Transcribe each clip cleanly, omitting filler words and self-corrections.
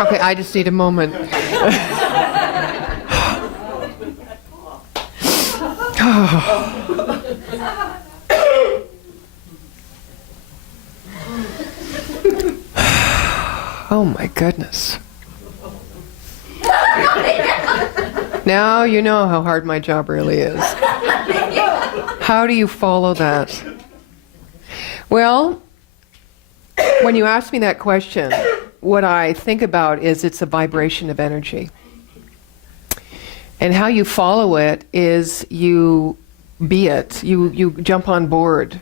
Okay, I just need a moment. Oh my goodness. Now you know how hard my job really is. How do you follow that? Well, when you ask me that question, what I think about is it's a vibration of energy. And how you follow it is you be it. You jump on board.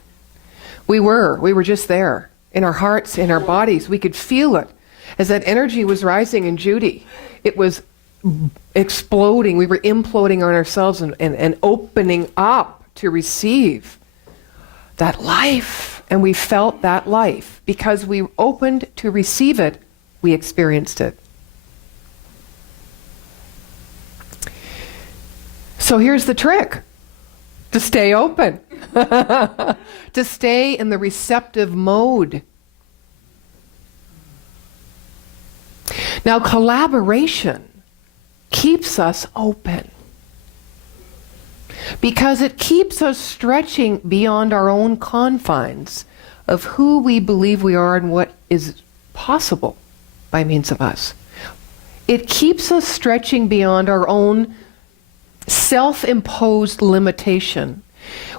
We were just there. In our hearts, in our bodies. We could feel it. As that energy was rising in Judy, it was exploding. We were imploding on ourselves and opening up to receive that life. And we felt that life. Because we opened to receive it, we experienced it. So here's the trick. To stay open. To stay in the receptive mode. Now, collaboration keeps us open. Because it keeps us stretching beyond our own confines of who we believe we are and what is possible by means of us. It keeps us stretching beyond our own self-imposed limitation,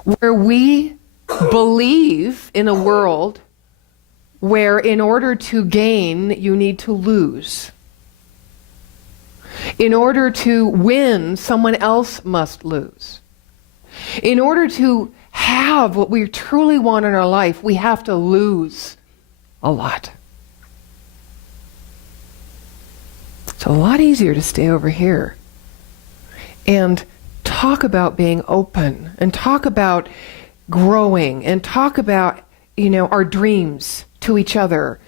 where we believe in a world where in order to gain, you need to lose. In order to win, someone else must lose. In order to have what we truly want in our life, we have to lose a lot. It's a lot easier to stay over here and talk about being open and talk about growing and talk about, our dreams to each other,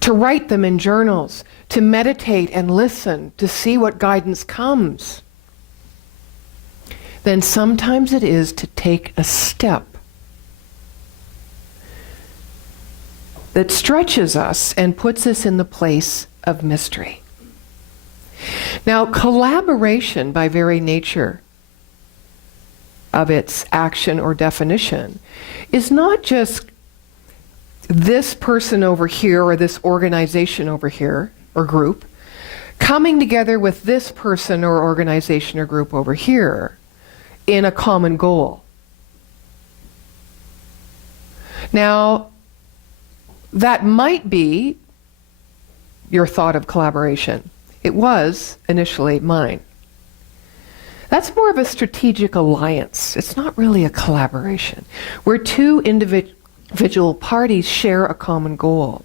to write them in journals, to meditate and listen, to see what guidance comes. Then sometimes it is to take a step that stretches us and puts us in the place of mystery. Now, collaboration, by very nature of its action or definition, is not just this person over here or this organization over here or group coming together with this person or organization or group over here in a common goal. Now, that might be your thought of collaboration. It was initially mine. That's more of a strategic alliance. It's not really a collaboration, where two individual parties share a common goal.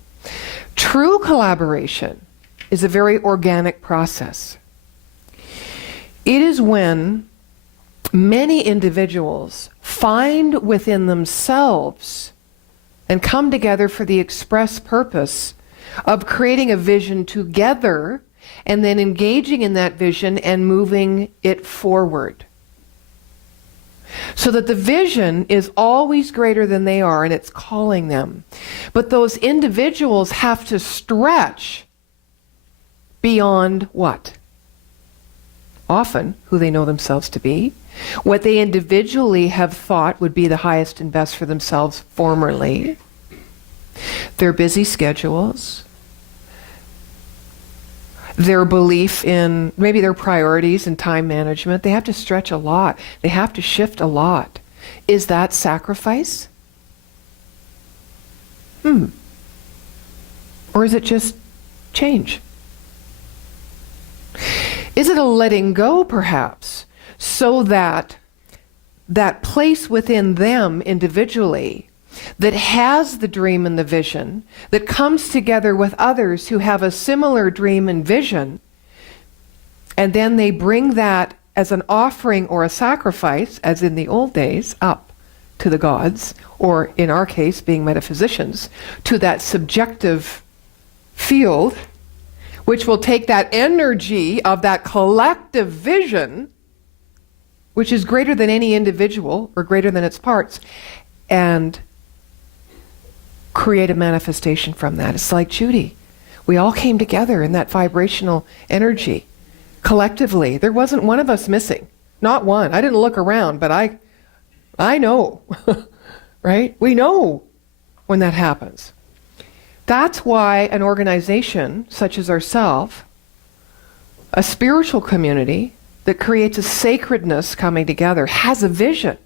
True collaboration is a very organic process. It is when many individuals find within themselves and come together for the express purpose of creating a vision together and then engaging in that vision and moving it forward. So that the vision is always greater than they are and it's calling them. But those individuals have to stretch beyond what? Often who they know themselves to be, what they individually have thought would be the highest and best for themselves formerly, their busy schedules, their belief in maybe their priorities and time management. They have to stretch a lot. They have to shift a lot. Is that sacrifice? Or is it just change? Is it a letting go, perhaps, so that that place within them individually that has the dream and the vision, that comes together with others who have a similar dream and vision, and then they bring that as an offering or a sacrifice, as in the old days, up to the gods, or in our case, being metaphysicians, to that subjective field, which will take that energy of that collective vision, which is greater than any individual or greater than its parts, and create a manifestation from that. It's like Judy. We all came together in that vibrational energy collectively. There wasn't one of us missing. Not one. I didn't look around, but I know. Right? We know when that happens. That's why an organization such as ourselves, a spiritual community that creates a sacredness coming together, has a vision.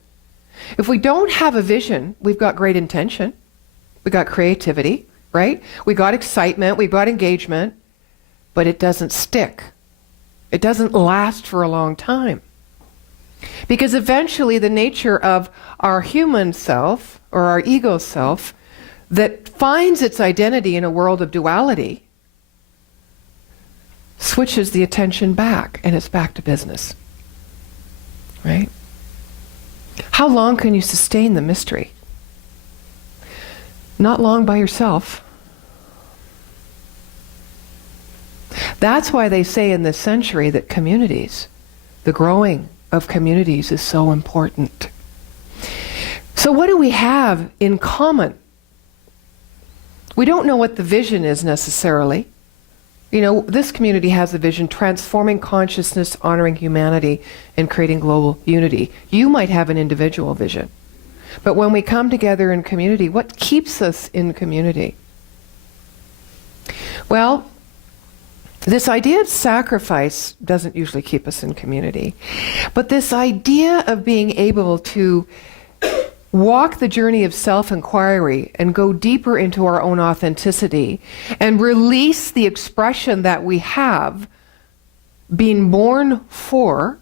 If we don't have a vision, we've got great intention. We've got creativity, right? We've got excitement, we've got engagement, but it doesn't stick. It doesn't last for a long time. Because eventually the nature of our human self, or our ego self, that finds its identity in a world of duality, switches the attention back, and it's back to business. Right? How long can you sustain the mystery? Not long by yourself. That's why they say in this century that communities, the growing of communities, is so important. So what do we have in common? We don't know what the vision is necessarily. You know, this community has a vision: transforming consciousness, honoring humanity, and creating global unity. You might have an individual vision. But when we come together in community, what keeps us in community? Well, this idea of sacrifice doesn't usually keep us in community. But this idea of being able to walk the journey of self-inquiry and go deeper into our own authenticity and release the expression that we have been born for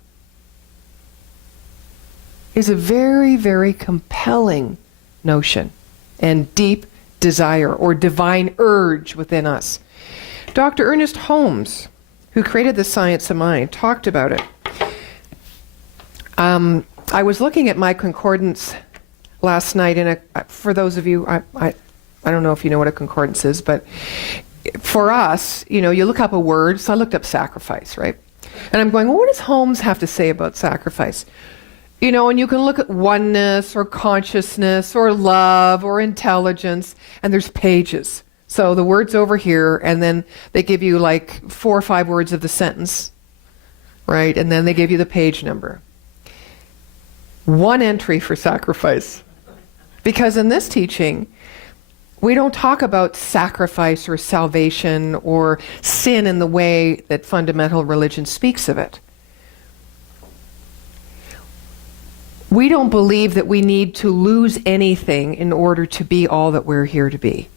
is a very, very compelling notion and deep desire or divine urge within us. Dr. Ernest Holmes, who created the science of mind, talked about it. I was looking at my concordance last night, for those of you, I don't know if you know what a concordance is, but for us, you know, you look up a word, so I looked up sacrifice, right? And I'm going, well, what does Holmes have to say about sacrifice? You know, and you can look at oneness or consciousness or love or intelligence, and there's pages. So the word's over here, and then they give you like 4 or 5 words of the sentence, right? And then they give you the page number. 1 entry for sacrifice. Because in this teaching, we don't talk about sacrifice or salvation or sin in the way that fundamental religion speaks of it. We don't believe that we need to lose anything in order to be all that we're here to be.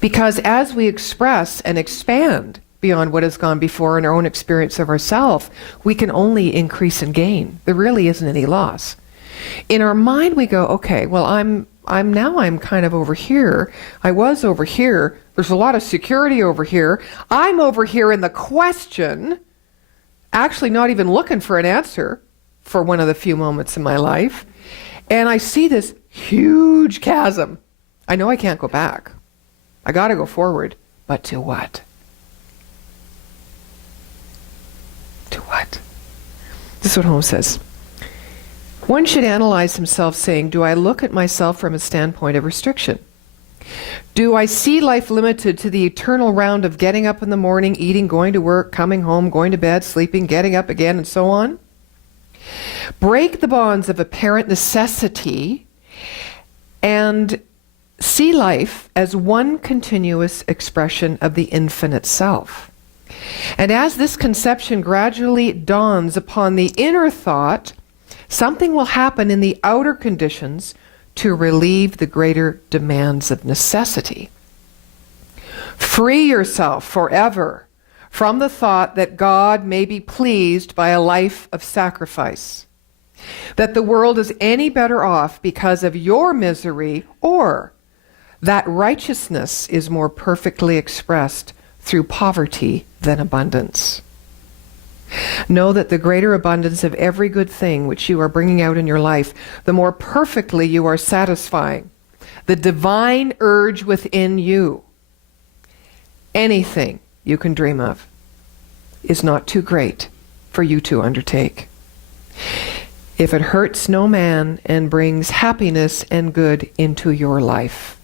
Because as we express and expand beyond what has gone before in our own experience of ourself, we can only increase and gain. There really isn't any loss. In our mind we go, okay, well I'm kind of over here. I was over here. There's a lot of security over here. I'm over here in the question, actually not even looking for an answer for one of the few moments in my life. And I see this huge chasm. I know I can't go back. I got to go forward. But to what? To what? This is what Holmes says. One should analyze himself saying, do I look at myself from a standpoint of restriction? Do I see life limited to the eternal round of getting up in the morning, eating, going to work, coming home, going to bed, sleeping, getting up again, and so on? Break the bonds of apparent necessity and see life as one continuous expression of the infinite self. And as this conception gradually dawns upon the inner thought, something will happen in the outer conditions to relieve the greater demands of necessity. Free yourself forever from the thought that God may be pleased by a life of sacrifice, that the world is any better off because of your misery, or that righteousness is more perfectly expressed through poverty than abundance. Know that the greater abundance of every good thing which you are bringing out in your life, the more perfectly you are satisfying the divine urge within you. Anything you can dream of is not too great for you to undertake. if it hurts no man and brings happiness and good into your life.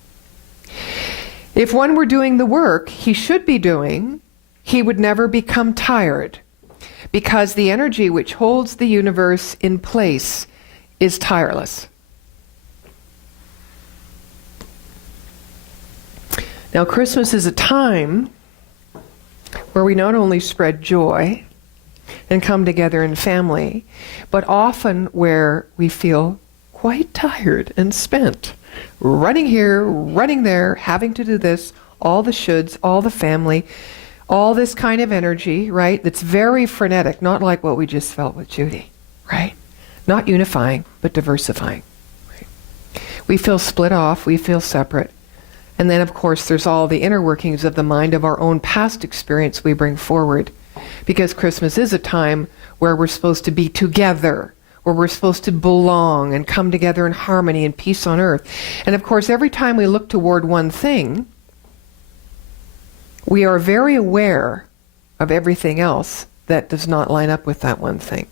If one were doing the work he should be doing, he would never become tired, because the energy which holds the universe in place is tireless. Now, Christmas is a time where we not only spread joy and come together in family, but often where we feel quite tired and spent. Running here, running there, having to do this, all the shoulds, all the family, all this kind of energy, right? That's very frenetic, not like what we just felt with Judy, right? Not unifying, but diversifying. Right? We feel split off, we feel separate. And then, of course, there's all the inner workings of the mind of our own past experience we bring forward. Because Christmas is a time where we're supposed to be together, where we're supposed to belong and come together in harmony and peace on earth. And of course, every time we look toward one thing, we are very aware of everything else that does not line up with that one thing.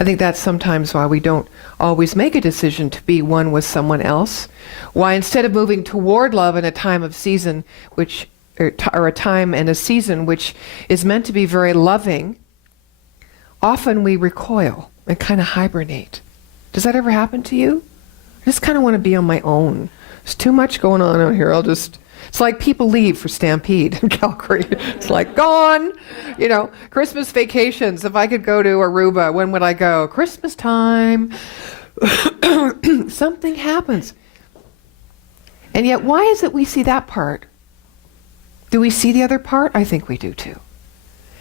I think that's sometimes why we don't always make a decision to be one with someone else. Why instead of moving toward love in a time of season, or a time and a season which is meant to be very loving, often we recoil and kind of hibernate. Does that ever happen to you? I just kind of want to be on my own. There's too much going on out here. It's like people leave for Stampede in Calgary. It's like, gone. You know, Christmas vacations. If I could go to Aruba, when would I go? Christmas time. Something happens. And yet, why is it we see that part? Do we see the other part? I think we do too.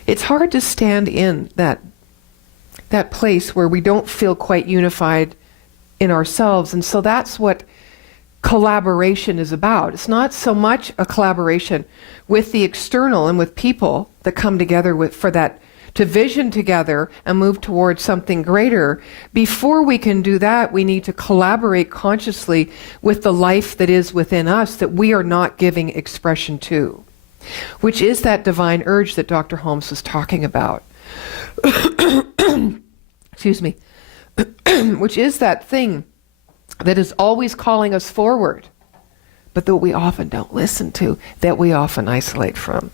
It's hard to stand in that place where we don't feel quite unified in ourselves. And so that's what collaboration is about. It's not so much a collaboration with the external and with people that come together to vision together and move towards something greater. Before we can do that, we need to collaborate consciously with the life that is within us that we are not giving expression to, which is that divine urge that Dr. Holmes was talking about. Excuse me. Which is that thing that is always calling us forward, but that we often don't listen to, that we often isolate from,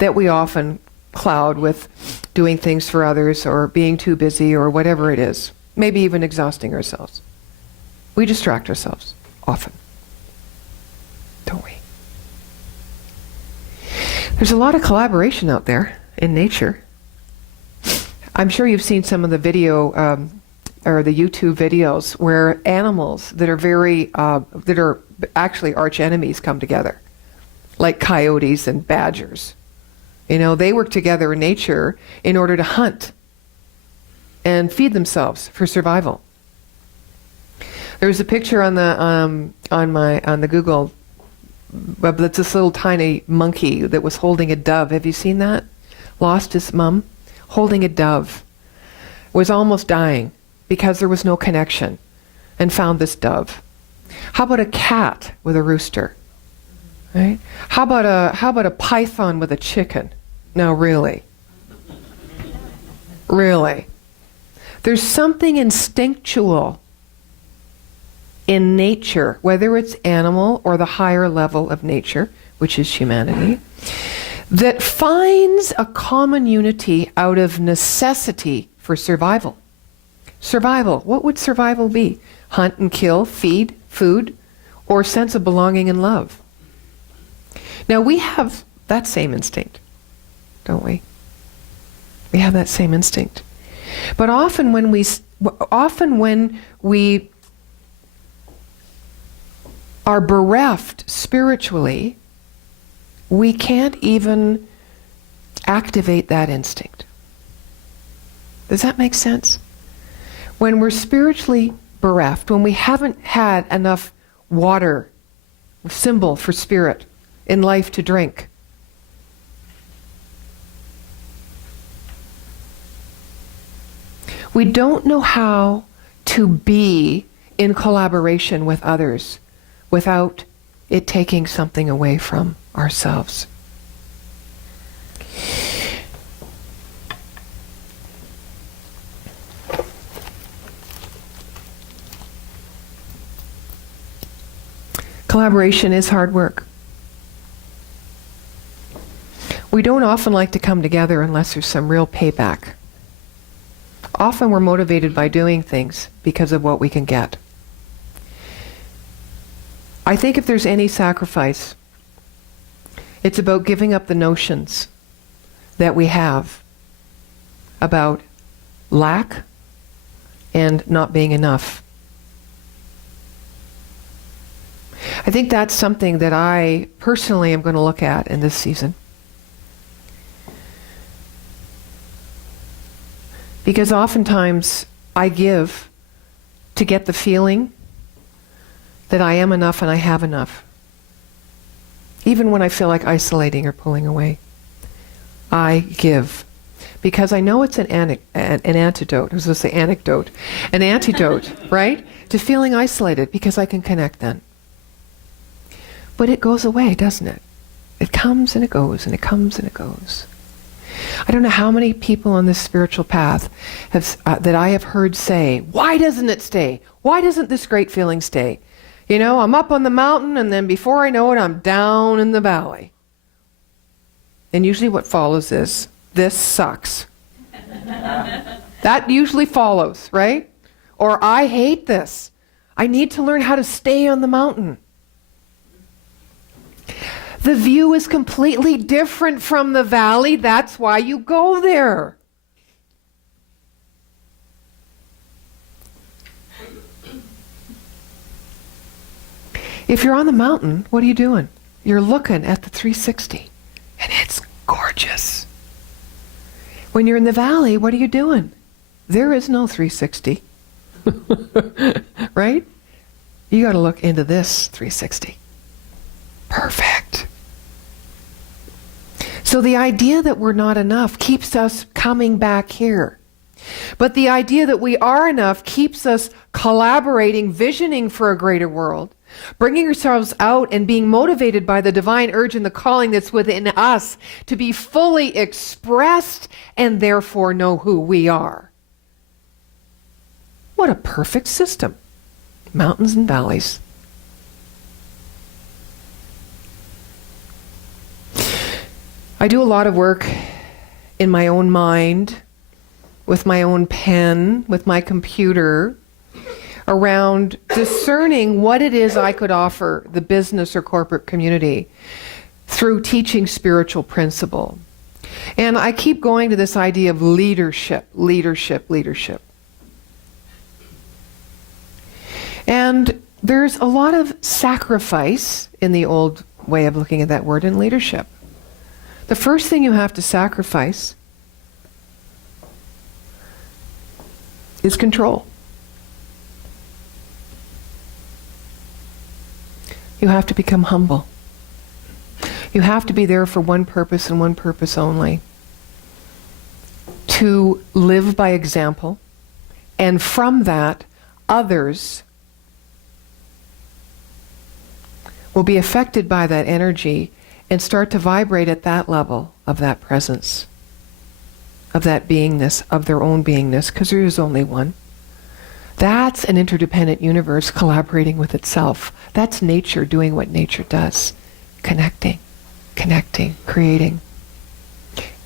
that we often cloud with doing things for others or being too busy or whatever it is, maybe even exhausting ourselves. We distract ourselves often, don't we? There's a lot of collaboration out there in nature. I'm sure you've seen some of the video or the YouTube videos where animals that are actually arch enemies come together, like coyotes and badgers. You know, they work together in nature in order to hunt and feed themselves for survival. There's a picture on the Google that's this little tiny monkey that was holding a dove. Have you seen that? Lost his mom, holding a dove. Was almost dying because there was no connection, and found this dove. How about a cat with a rooster? Right? How about a python with a chicken? No, really. Really. There's something instinctual in nature, whether it's animal or the higher level of nature, which is humanity, that finds a common unity out of necessity for survival. Survival. What would survival be? Hunt and kill, feed, food, or sense of belonging and love. Now we have that same instinct, don't we? We have that same instinct. But often when we are bereft spiritually, we can't even activate that instinct. Does that make sense? When we're spiritually bereft, when we haven't had enough water, symbol for spirit, in life to drink, we don't know how to be in collaboration with others without it taking something away from ourselves. Collaboration is hard work. We don't often like to come together unless there's some real payback. Often we're motivated by doing things because of what we can get. I think if there's any sacrifice, it's about giving up the notions that we have about lack and not being enough. I think that's something that I personally am going to look at in this season. Because oftentimes I give to get the feeling that I am enough and I have enough. Even when I feel like isolating or pulling away, I give. Because I know it's an antidote. I was going to say anecdote. An antidote, right? To feeling isolated, because I can connect then. But it goes away, doesn't it? It comes and it goes, and it comes and it goes. I don't know how many people on this spiritual path that I have heard say, why doesn't it stay? Why doesn't this great feeling stay? You know, I'm up on the mountain, and then before I know it, I'm down in the valley. And usually what follows is, this sucks. That usually follows, right? Or I hate this. I need to learn how to stay on the mountain. The view is completely different from the valley. That's why you go there. If you're on the mountain, what are you doing? You're looking at the 360, and it's gorgeous. When you're in the valley, what are you doing? There is no 360. Right? You got to look into this 360. Perfect. So the idea that we're not enough keeps us coming back here. But the idea that we are enough keeps us collaborating, visioning for a greater world, bringing ourselves out and being motivated by the divine urge and the calling that's within us to be fully expressed and therefore know who we are. What a perfect system. Mountains and valleys. I do a lot of work in my own mind, with my own pen, with my computer, around discerning what it is I could offer the business or corporate community through teaching spiritual principle. And I keep going to this idea of leadership, leadership, leadership. And there's a lot of sacrifice in the old way of looking at that word in leadership. The first thing you have to sacrifice is control. You have to become humble. You have to be there for one purpose and one purpose only. To live by example, and from that, others will be affected by that energy and start to vibrate at that level of that presence, of that beingness, of their own beingness, because there is only one. That's an interdependent universe collaborating with itself. That's nature doing what nature does. Connecting, creating.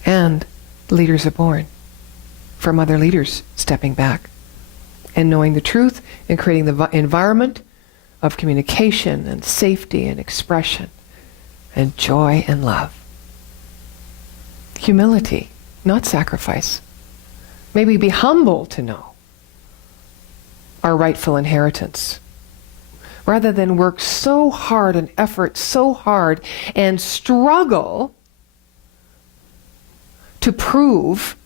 And leaders are born from other leaders stepping back and knowing the truth and creating the environment of communication and safety and expression and joy and love. Humility, not sacrifice. May we be humble to know our rightful inheritance, rather than work so hard and effort so hard and struggle to prove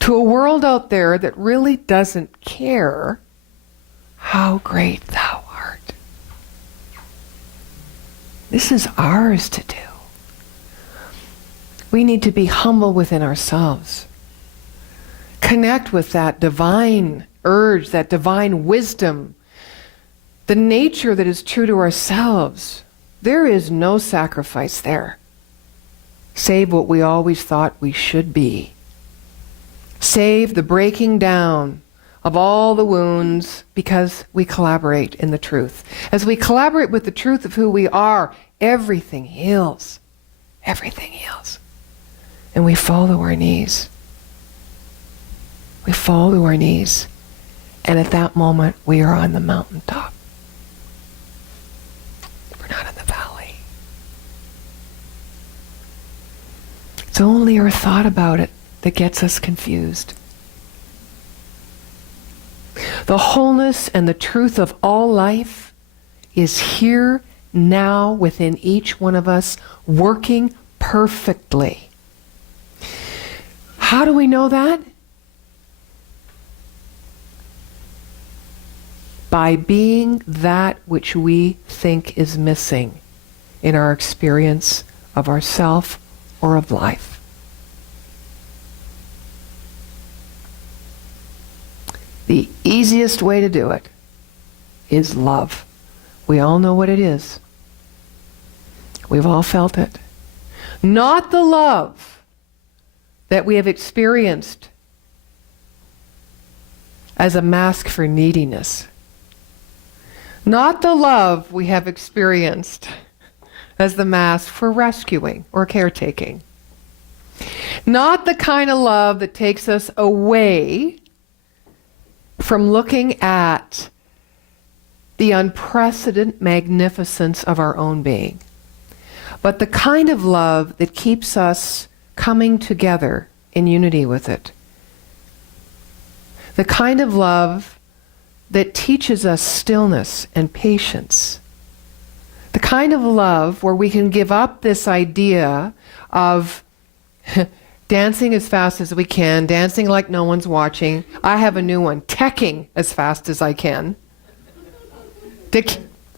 to a world out there that really doesn't care how great thou art. This is ours to do. We need to be humble within ourselves. Connect with that divine urge, that divine wisdom, the nature that is true to ourselves. There is no sacrifice there, save what we always thought we should be. Save the breaking down of all the wounds, because we collaborate in the truth. As we collaborate with the truth of who we are, everything heals. Everything heals. And we fall to our knees. We fall to our knees. And at that moment, we are on the mountaintop. We're not in the valley. It's only our thought about it that gets us confused. The wholeness and the truth of all life is here now within each one of us, working perfectly. How do we know that? By being that which we think is missing in our experience of ourself or of life. The easiest way to do it is love. We all know what it is. We've all felt it. Not the love that we have experienced as a mask for neediness. Not the love we have experienced as the mask for rescuing or caretaking. Not the kind of love that takes us away from looking at the unprecedented magnificence of our own being, but the kind of love that keeps us coming together in unity with it. The kind of love that teaches us stillness and patience. The kind of love where we can give up this idea of dancing as fast as we can, dancing like no one's watching. I have a new one, teching as fast as I can. To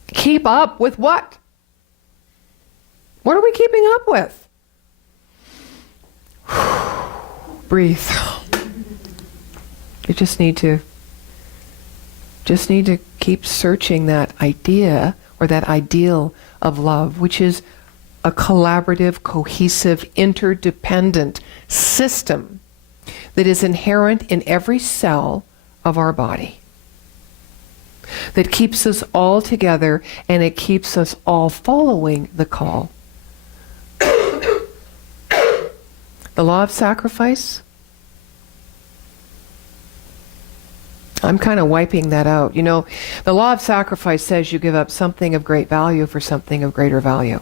keep up with what? What are we keeping up with? Breathe. You just need to keep searching that idea or that ideal of love, which is a collaborative, cohesive, interdependent system that is inherent in every cell of our body, that keeps us all together, and it keeps us all following the call. The law of sacrifice, I'm kind of wiping that out. You know, the law of sacrifice says you give up something of great value for something of greater value.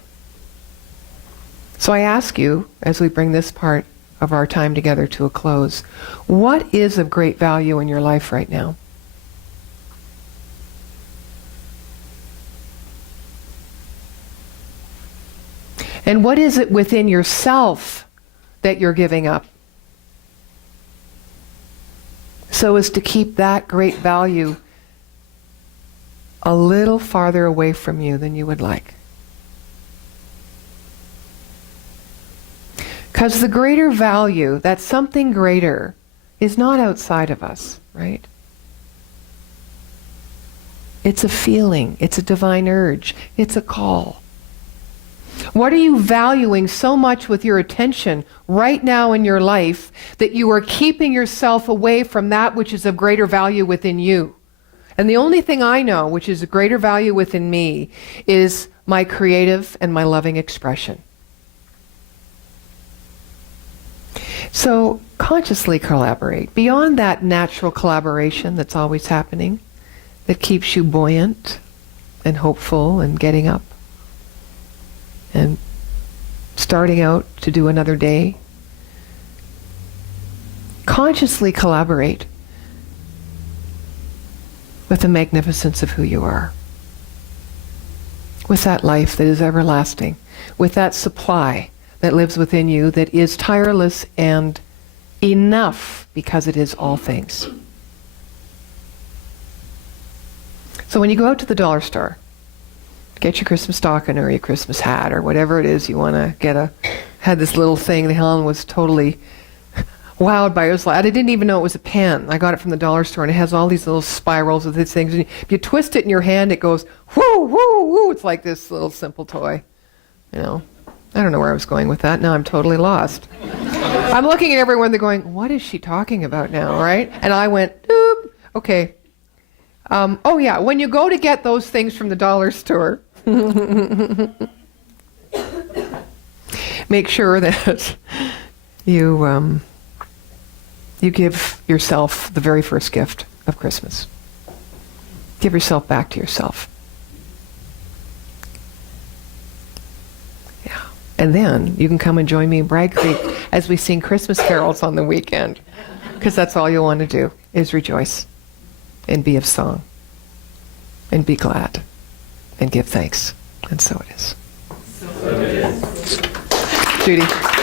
So I ask you, as we bring this part of our time together to a close, what is of great value in your life right now? And what is it within yourself that you're giving up, so as to keep that great value a little farther away from you than you would like? Because the greater value, that something greater, is not outside of us, right? It's a feeling, it's a divine urge, it's a call. What are you valuing so much with your attention right now in your life that you are keeping yourself away from that which is of greater value within you? And the only thing I know which is of greater value within me is my creative and my loving expression. So consciously collaborate. Beyond that natural collaboration that's always happening, that keeps you buoyant and hopeful and getting up and starting out to do another day. Consciously collaborate with the magnificence of who you are, with that life that is everlasting, with that supply that lives within you that is tireless and enough because it is all things. So when you go out to the dollar store, get your Christmas stocking or your Christmas hat or whatever it is you want to get had this little thing that Helen was totally wowed by. It was like, I didn't even know it was a pen. I got it from the dollar store and it has all these little spirals of these things. And if you twist it in your hand, it goes, whoo, whoo, whoo. It's like this little simple toy, you know. I don't know where I was going with that. Now I'm totally lost. I'm looking at everyone, they're going, what is she talking about now, right? And I went, oop, Okay. Oh, yeah. When you go to get those things from the dollar store, make sure that you give yourself the very first gift of Christmas. Give yourself back to yourself. Yeah. And then you can come and join me in Bragg Creek as we sing Christmas carols on the weekend. Because that's all you'll want to do, is rejoice and be of song and be glad and give thanks. And so it is. Judy.